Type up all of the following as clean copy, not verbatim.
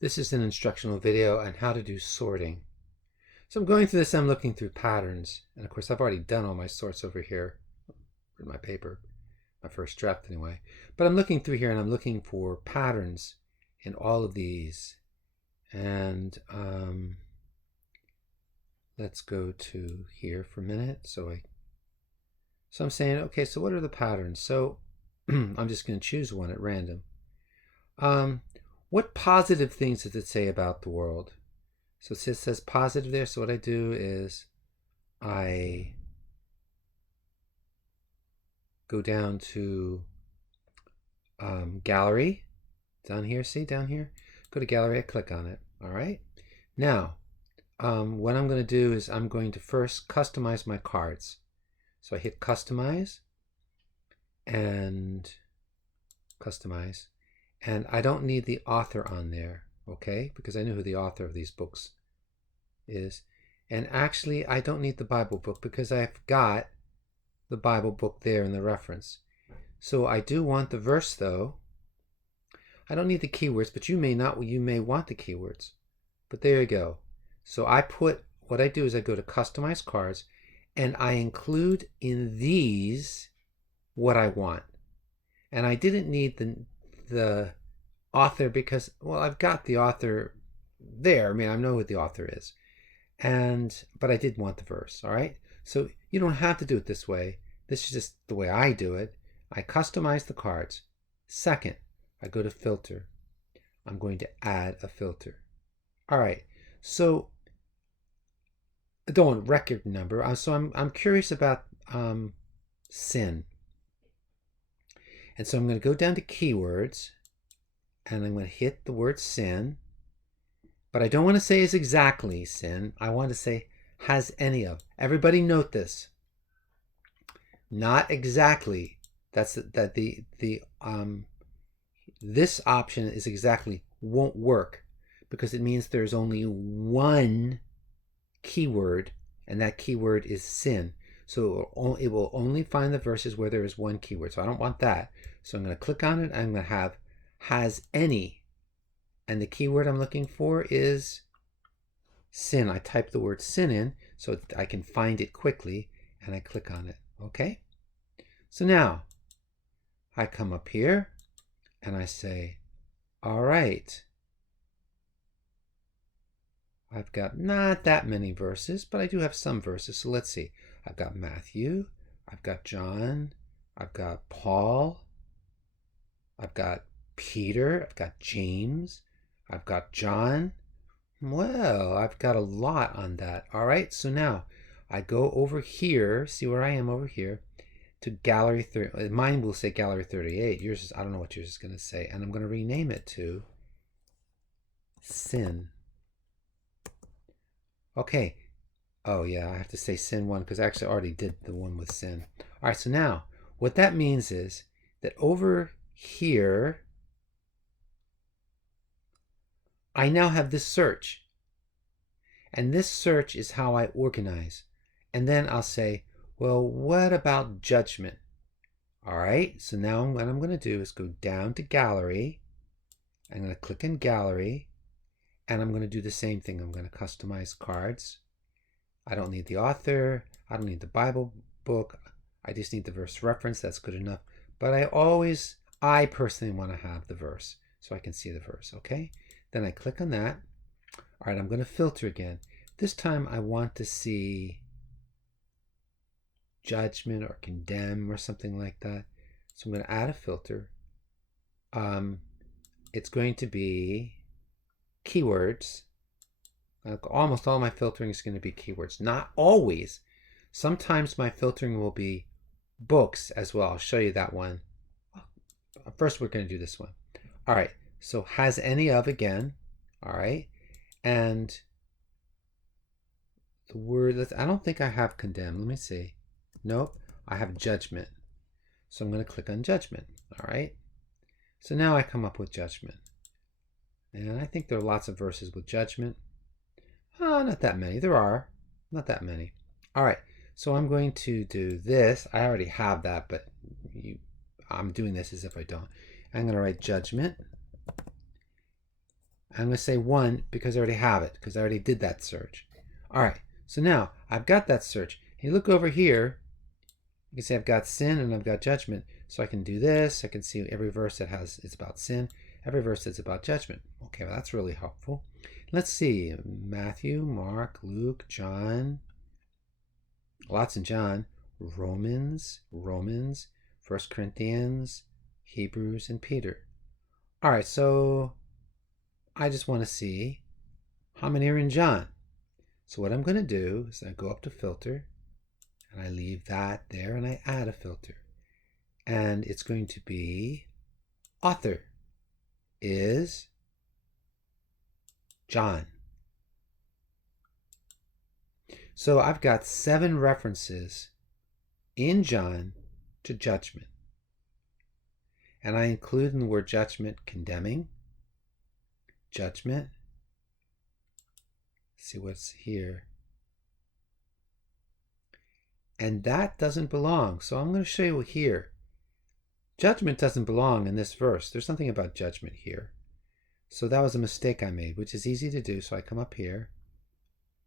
This is an instructional video on how to do sorting. So I'm going through this, I'm looking through patterns. And of course, I've already done all my sorts over here in my paper, my first draft anyway. But I'm looking through here and I'm looking for patterns in all of these. And let's go to here for a minute. So I'm saying, okay, so what are the patterns? So I'm just going to choose one at random. What positive things does it say about the world? So it says positive there. So what I do is I go down to gallery down here. See down here? Go to gallery. I click on it. All right. Now, what I'm going to do is I'm going to first customize my cards. So I hit customize and customize. And I don't need the author on there, okay? Because I know who the author of these books is. And actually, I don't need the Bible book because I've got the Bible book there in the reference. So I do want the verse, though. I don't need the keywords, but you may want the keywords. But there you go. So what I do is I go to Customize Cards, and I include in these what I want. And I didn't need the author because, well, I've got the author there. I mean, I know who the author is. But I did want the verse, all right? So you don't have to do it this way. This is just the way I do it. I customize the cards. Second, I go to filter. I'm going to add a filter. All right, so I don't want record number. So I'm curious about sin. And so I'm going to go down to keywords and I'm going to hit the word sin. But I don't want to say is exactly sin. I want to say has any of. Everybody note this. Not exactly. This option is exactly won't work because it means there's only one keyword and that keyword is sin. So it will only find the verses where there is one keyword. So I don't want that. So I'm going to click on it. I'm going to have has any. And the keyword I'm looking for is sin. I type the word sin in so I can find it quickly. And I click on it. Okay? So now I come up here and I say, all right. I've got not that many verses, but I do have some verses. So let's see. I've got Matthew, I've got John, I've got Paul, I've got Peter, I've got James, I've got John. Well, I've got a lot on that. All right, so now I go over here, see where I am over here, to gallery 30. Mine will say gallery 38. Yours is, I don't know what yours is going to say. And I'm going to rename it to sin. Okay. Oh, yeah, I have to say sin 1 because I actually already did the one with sin. All right, so now what that means is that over here, I now have this search. And this search is how I organize. And then I'll say, well, what about judgment? All right, so now what I'm going to do is go down to gallery. I'm going to click in gallery. And I'm going to do the same thing. I'm going to customize cards. I don't need the author. I don't need the Bible book. I just need the verse reference. That's good enough. But I personally want to have the verse so I can see the verse, okay? Then I click on that. All right, I'm going to filter again. This time I want to see judgment or condemn or something like that. So I'm going to add a filter. It's going to be keywords. Almost all my filtering is going to be keywords. Not always. Sometimes my filtering will be books as well. I'll show you that one. First, we're going to do this one. All right. So has any of again. All right. And the word, I don't think I have condemn. Let me see. Nope. I have judgment. So I'm going to click on judgment. All right. So now I come up with judgment. And I think there are lots of verses with judgment. Oh, not that many. There are. Not that many. All right. So I'm going to do this. I already have that, but I'm doing this as if I don't. I'm going to write judgment. I'm going to say 1 because I already have it, because I already did that search. All right, so now I've got that search. You look over here, you can see I've got sin and I've got judgment. So I can do this. I can see every verse that it's about sin, every verse that's about judgment. Okay, well, that's really helpful. Let's see, Matthew, Mark, Luke, John, lots in John, Romans, 1 Corinthians, Hebrews, and Peter. All right, so I just want to see how many are in John. So what I'm going to do is I go up to filter, and I leave that there, and I add a filter. And it's going to be author is John. So I've got 7 references in John to judgment. And I include in the word judgment condemning, judgment. Let's see what's here. And that doesn't belong. So I'm going to show you here. Judgment doesn't belong in this verse. There's something about judgment here. So that was a mistake I made, which is easy to do. So I come up here.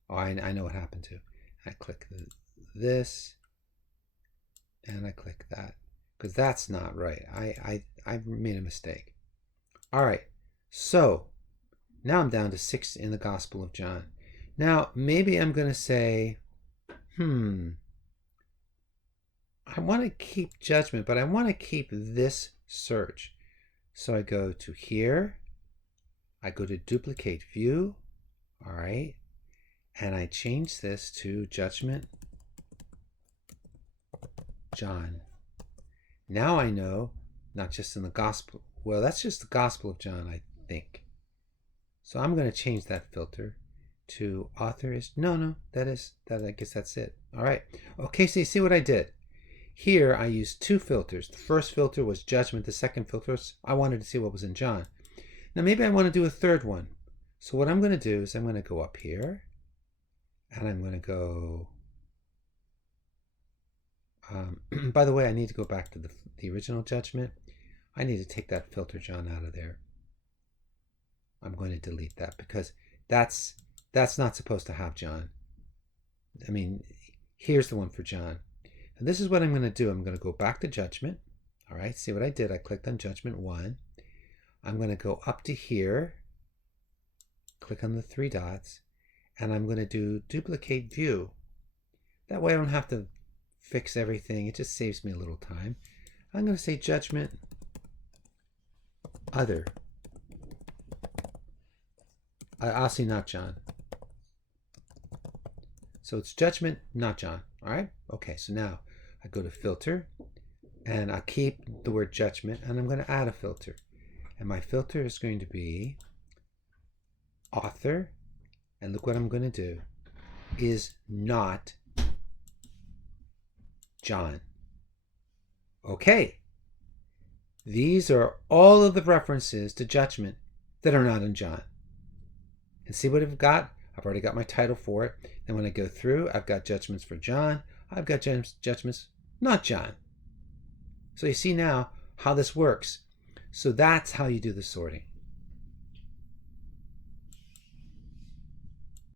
Oh, I know what happened to. I click this, and I click that, because that's not right. I made a mistake. All right, so now I'm down to 6 in the Gospel of John. Now, maybe I'm going to say, I want to keep judgment, but I want to keep this search. So I go to here. I go to duplicate view. All right. And I change this to judgment John. Now I know, not just in the Gospel. Well, that's just the Gospel of John, I think. So I'm going to change that filter to author is, no, that I guess that's it. All right. Okay, so you see what I did? Here I used 2 filters. The first filter was judgment. The second filter was, I wanted to see what was in John. Now maybe I want to do a third one. So what I'm going to do is I'm going to go up here, and I'm going to go, by the way, I need to go back to the original judgment. I need to take that filter John out of there. I'm going to delete that because that's not supposed to have John. I mean, here's the one for John. And this is what I'm going to do. I'm going to go back to judgment. All right, see what I did? I clicked on judgment 1. I'm going to go up to here, click on the 3 dots, and I'm going to do duplicate view. That way I don't have to fix everything. It just saves me a little time. I'm going to say judgment other. I'll see not John. So it's judgment, not John. All right? Okay, so now I go to filter, and I keep the word judgment, and I'm going to add a filter. And my filter is going to be author, and look what I'm going to do, is not John. Okay. These are all of the references to judgment that are not in John. And see what I've got? I've already got my title for it. Then when I go through, I've got judgments for John. I've got judgments not John. So you see now how this works. So that's how you do the sorting.